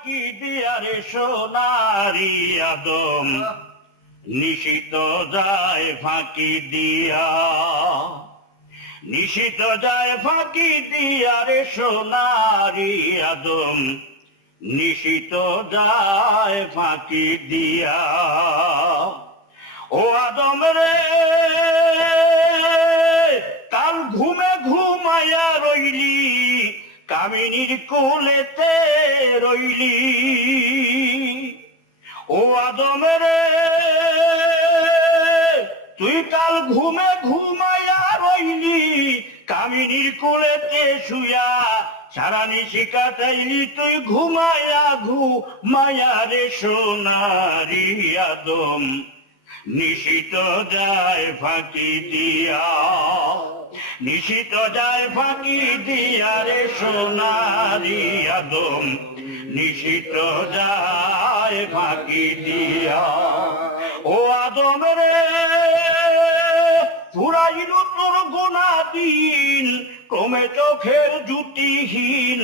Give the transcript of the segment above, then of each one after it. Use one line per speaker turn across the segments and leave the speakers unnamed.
ফাঁকি দিয়ারে সোনারি আদম? নিশিত যায় ফাঁকি দিয়া। নিশিত যায় ফাঁকি দিয়ারে সোনারি আদম। নিশিত যায় ফাঁকি দিয়া। ও আদম রে, কাল ঘুমে ঘুমায়া রইলি, কামিনীর কোলেতে রইলি। ও আদম রে, তুই কাল ঘুমে ঘুমায়া রইলি, কামিনীর কোলেতে শুয়া সারা নিশি কাটাইলি তুই ঘুমায়া ঘুমায়া রে সোনারি আদম, নিশিত যায় ফাঁকি দিয়া। নিশিত যায় ফাঁকি দিয়া রে সোনারি আদম। নিশিত যায় ফাঁকি দিয়া। ও আদম রে ফুরাইল তোর গোনা দিন ক্রমে চোখের জুতিহীন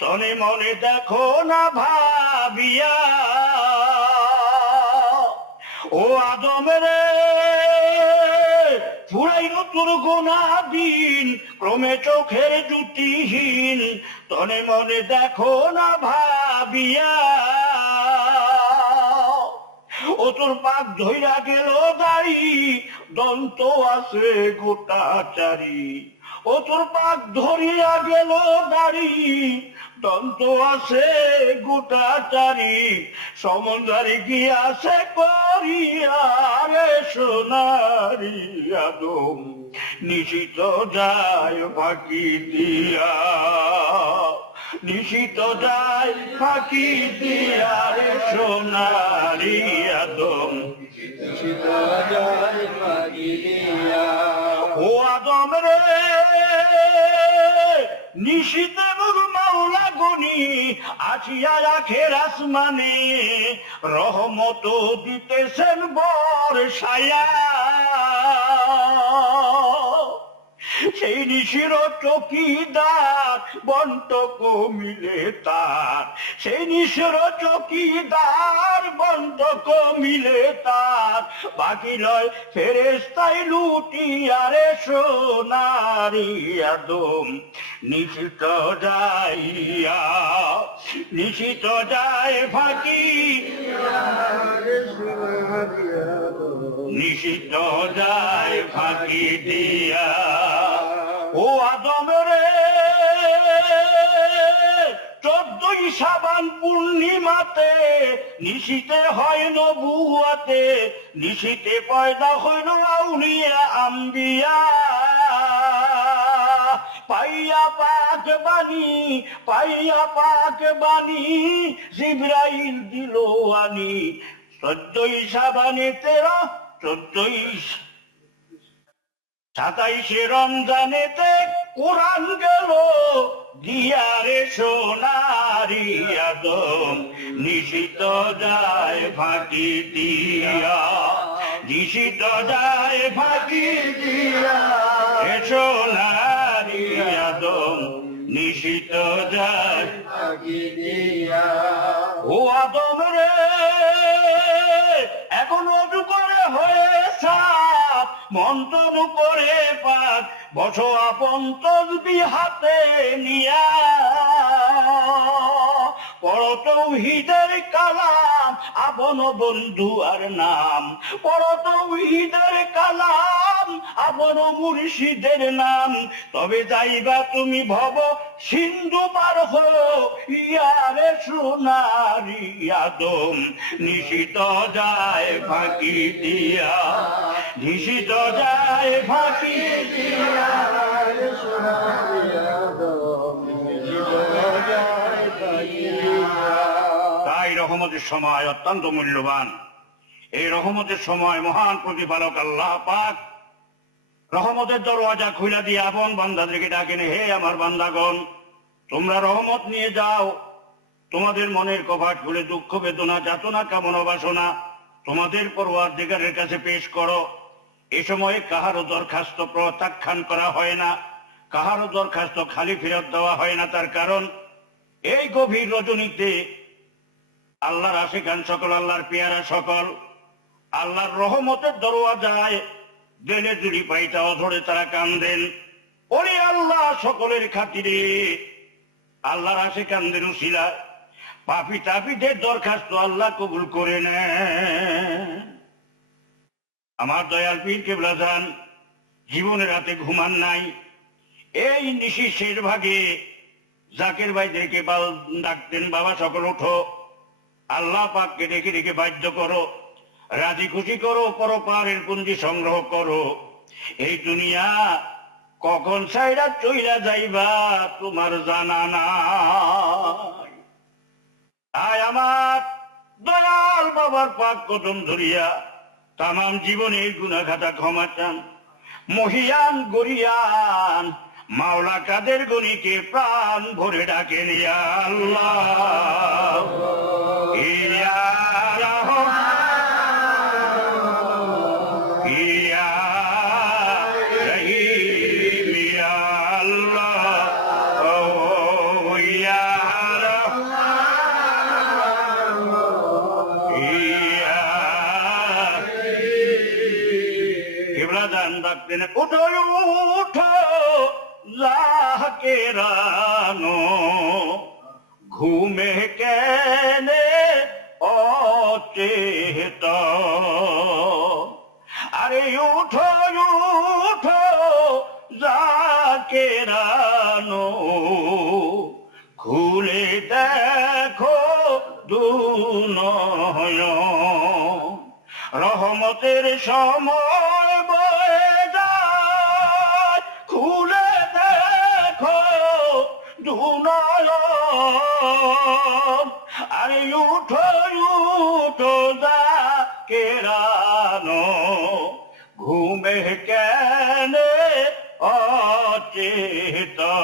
তনে মনে দেখো না ভাবিয়া। ও আদম রে ফুরাইল দিন, ক্রমে চোখের জুতিহীন তনে মনে দেখো না ভাবিয়া। ও তোর পাক ধইরা গেল দাড়ি দন্ত আছে গোটা চারি। ও তোর পাক ধরিয়া গেল দাড়ি দন্ত আছে গোটা চারি সমন্দারি গিয়াছে করিয়া রে সোনারি আদম? নিশিত যায় ফাঁকি দিয়া নিশিত যায় ফাঁকি দিয়া রে সোনারি আদম। নিশিত যায় ফাঁকি দিয়া। ও আদম রে নিশিতে মোর গনি আসিয়া রাখের আসমানে রহমত দিতেছেন বর সায়া সেই নিশির চকিদার বন্ট কমিলে তার। সেই নিশির চকিদার বন্ট কমিলে তার। বাকি লয় ফেরেস্তাই লুটিয়ারে সোনারি আদম। নিশিত যাইয়া, নিশিত যায় ফাঁকি। নিষিদ্ধ যায় ফাঁকি দিয়া। আদম চোদ্দই সাবান পূর্ণিমাতে নিশিতে হয় নবুয়াতে, নিশিতে পয়দা হইল আউলিয়া আম্বিয়া। পাইয়া পাক বাণী, পাইয়া পাক বাণী জিব্রাইল দিল আনি। চোদ্দই সাবানে তেরো, চোদ্দই সাতাইশে রমজানেতে কোরআন গেল দিয়ারে সোনারি আদম, নিশিত যায় ফাঁকি দিয়া। নিশিত যায় ফাঁকি দিয়া সোনারি আদম, নিশিত যায় ও আদম রে, এখন মন্ত্রণ করে পাক, বসো আপন তসবি হাতে নিয়া। পড় তৌহিদের কালাম, আপন বন্ধু আর নাম। পড় তৌহিদের কালাম, আপন মুর্শিদের নাম। তবে যাইবা তুমি ভব সিন্ধু পার ইয়ারে সোনারি আদম। নিশিত যায় ফাঁকি দিয়া। তাই রহমতের সময় অত্যন্ত মূল্যবান। এই রহমতের সময় মহান প্রতিপালক আল্লাহ পাক রহমতের দরওয়াজা খুলে দিয়ে আপন বান্দাদেরকে ডাকেন হে আমার বান্দাগণ, তোমরা রহমত নিয়ে যাও। তোমাদের মনের কভাট খুলে দুঃখ বেদনা, যাতনা, কামনা, বাসনা তোমাদের পরওয়ার কাছে পেশ করো। এ সময়ে কাহারও দরখাস্ত প্রত্যাখ্যান করা হয় না, কাহারও দরখাস্ত খালি ফেরত দেওয়া হয় না তার কারণ, এই গভীর রজনীতে আল্লাহর আশিকান সকল, আল্লাহর পেয়ারা সকল, আল্লাহর রহমতের দরওয়াজায় দেলে জুড়ি পাইটাও ধরে তারা কান্দেন, ওরে আল্লাহ সকলের খাতিরে। আল্লাহর আশে কান্দের উশিলা, পাপি তাপিদের দরখাস্ত আল্লাহ কবুল করে নেন। আমার দয়াল পীর কেবলা যান জীবনের রাতে ঘুমান নাই। এই নিশি শেষ ভাগে জাকের ভাইদেরকে ডাকতেন, বাবা, সকল ওঠো। আল্লাহ পাককে ডেকে ডেকে বাধ্য করো। রাজি খুশি করো, পরপারের পুঞ্জি সংগ্রহ করো। এই দুনিয়া কখন সাইরা চইলা যাইবা, তোমার জানা নাই। আয় আমার দয়াল বাবার পাক কদম ধরিয়া তামাম জীবনের গুনাখাতা ক্ষমা চান। মহিয়ান গরিয়ান মাওলা কাদের গণিকে প্রাণ ভরে ডাকেন আল্লাহ। ইব্রাদান ডাকতেন উঠো উঠো লাহকে রানো। ঘুমে কেনে অচেত। আরে উঠো উঠো যাকে রানো। খুলে দেখো দুনয় রহমতের সময় যায় দেখো দুনয় আরে উঠো উঠো দা কেরানো। ঘুমে কেন অচেতনিয়া